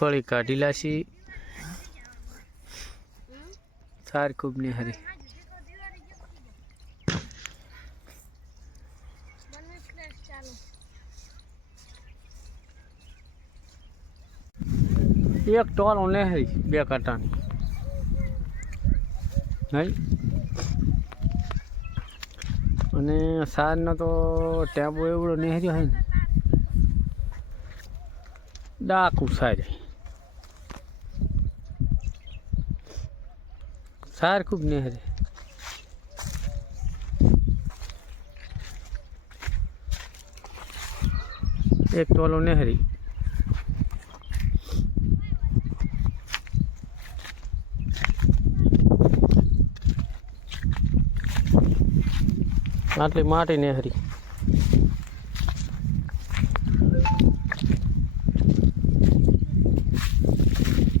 થોડી કાઢી લાશી સાર ખૂબ ની હરી એક ટોલો નેહરી બે કાંટાની નહીં અને સારનો તો ટેમ્પો એવડો નેહર્યો હોય ને ડાકુ સારી સાર ખૂબ નેહરે એક ટોલો નેહરી આટલી માટી નેહરી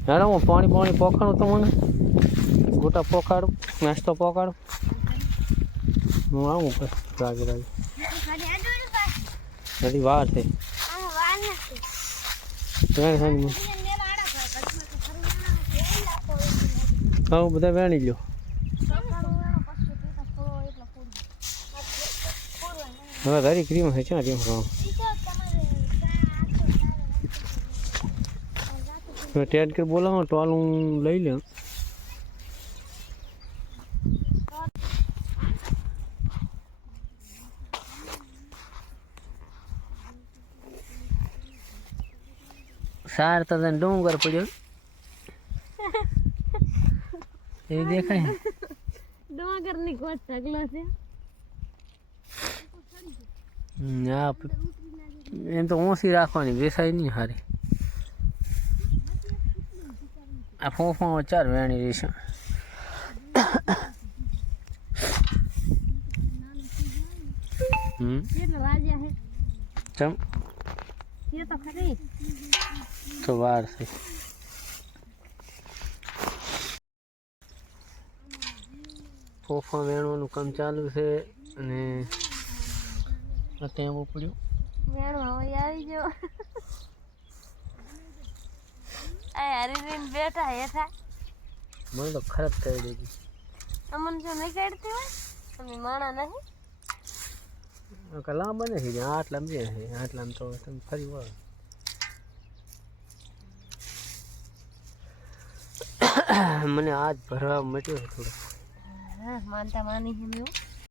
હેડો હું પાણી પોખાડું તો મને ગોટા પોકાડું નાસ્તો પોકાડું હું આવું રાગે હજી વાર છે હા બધા વેણી લ્યો હવે તારી ક્રીમ છે ક્યાં ક્રીમ ટેડ કરી બોલાવો ટોલ હું લઈ લઉં સાર તો તને ડુંગર પડ્યો એ દેખાય ડુંગર ની કોટ ઢગલો છે એમ તો ઓછી રાખવાની વેસાય નહીં હારી આ ફોફા ચાર વેણી રહેશે ચમ તો વાર છે ફોફા વેણવાનું કામ ચાલુ છે અને ટેમ્પો પડ્યું વેણવા આવી ગયો હરીને બેઠા હેઠા મને તો ખરાબ કરી દીધી અમને જો નહીં કાઢતી હોય તમે માણા નહીં લાંબા નથી આટલામ જે છે આટલામ તો તમે ફરી વળો મને આજ ભરવા મટ્યો થોડું માનતા માની હે મેં